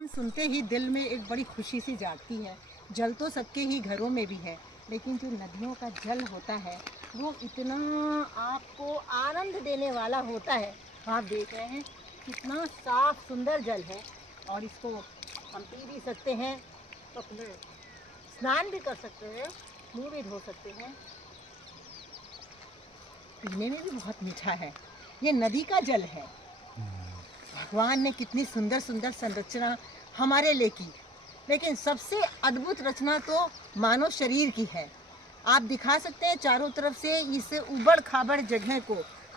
सुनते ही दिल में एक बड़ी खुशी सी जागती है। जल तो सबके ही घरों में भी है, लेकिन जो नदियों का जल होता है वो इतना आपको आनंद देने वाला होता है। आप देख रहे हैं कितना साफ सुंदर जल है, और इसको हम पी भी सकते हैं, अपने स्नान भी कर सकते हैं, मुँह भी धो सकते हैं। पीने में भी बहुत मीठा है। ये नदी का जल है। भगवान ने कितनी सुंदर सुंदर संरचना हमारे लिए की, लेकिन सबसे अद्भुत रचना तो मानव शरीर की है। आप दिखा सकते हैं चारों तरफ से इस उबड़ खाबड़ जगह को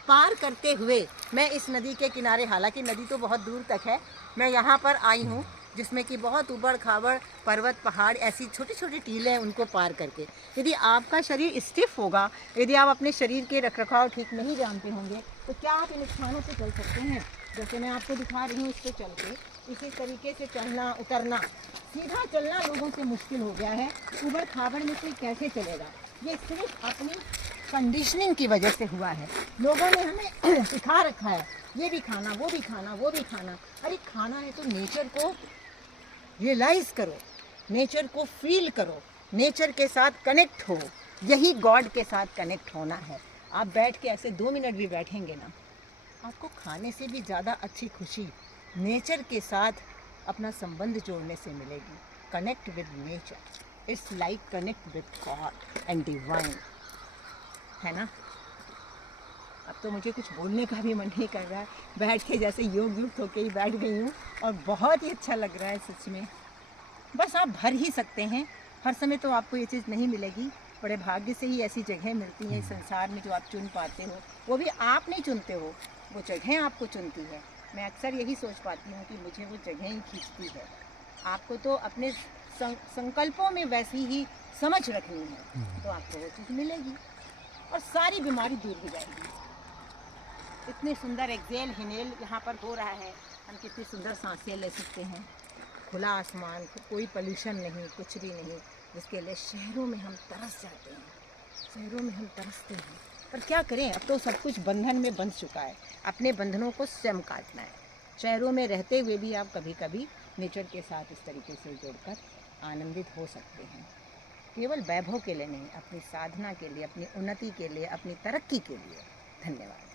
पार करते हुए मैं इस नदी के किनारे, हालांकि नदी तो बहुत दूर तक है, मैं यहाँ पर आई हूँ जिसमें कि बहुत उबड़ खाबड़ पर्वत पहाड़ ऐसी छोटी छोटी टीलें हैं, उनको पार करके यदि आपका शरीर स्टिफ होगा, यदि आप अपने शरीर के रखरखाव ठीक नहीं जानते होंगे, तो क्या आप इन स्थानों से चल सकते हैं? जैसे मैं आपको दिखा रही हूँ, इस पर चल के इसी तरीके से चढ़ना उतरना, सीधा चलना लोगों से मुश्किल हो गया है। उबड़ खाबड़ में कोई कैसे चलेगा? ये सिर्फ अपनी कंडीशनिंग की वजह से हुआ है। लोगों ने हमें सिखा रखा है ये भी खाना, वो भी खाना, वो भी खाना। अरे खाना है तो नेचर को रियलाइज करो, नेचर को फील करो, नेचर के साथ कनेक्ट हो। यही गॉड के साथ कनेक्ट होना है। आप बैठ के ऐसे 2 मिनट भी बैठेंगे ना, आपको खाने से भी ज़्यादा अच्छी खुशी नेचर के साथ अपना संबंध जोड़ने से मिलेगी। Connect with nature, it's like connect with God and divine, है ना? अब तो मुझे कुछ बोलने का भी मन नहीं कर रहा है। बैठ के जैसे योग युक्त होके ही बैठ गई हूँ, और बहुत ही अच्छा लग रहा है सच में। बस आप भर ही सकते हैं। हर समय तो आपको ये चीज़ नहीं मिलेगी। बड़े भाग्य से ही ऐसी जगह मिलती हैं इस संसार में जो आप चुन पाते हो। वो भी आप नहीं चुनते हो, वो जगह आपको चुनती है। मैं अक्सर यही सोच पाती हूँ कि मुझे वो जगह ही खींचती है। आपको तो अपने संकल्पों में वैसी ही समझ रखनी है, तो आपको वो चीज़ मिलेगी और सारी बीमारी दूर हो जाएगी। इतनी सुंदर एक्सेल हिनेल यहाँ पर हो रहा है। हम कितनी सुंदर सांसें ले सकते हैं। खुला आसमान, कोई पोल्यूशन नहीं, कुछ भी नहीं, जिसके लिए शहरों में हम तरस जाते हैं। शहरों में हम तरसते हैं, पर क्या करें, अब तो सब कुछ बंधन में बंध चुका है। अपने बंधनों को स्वयं काटना है। शहरों में रहते हुए भी आप कभी कभी नेचर के साथ इस तरीके से जोड़कर आनंदित हो सकते हैं। केवल वैभव के लिए नहीं, अपनी साधना के लिए, अपनी उन्नति के लिए, अपनी तरक्की के लिए। धन्यवाद।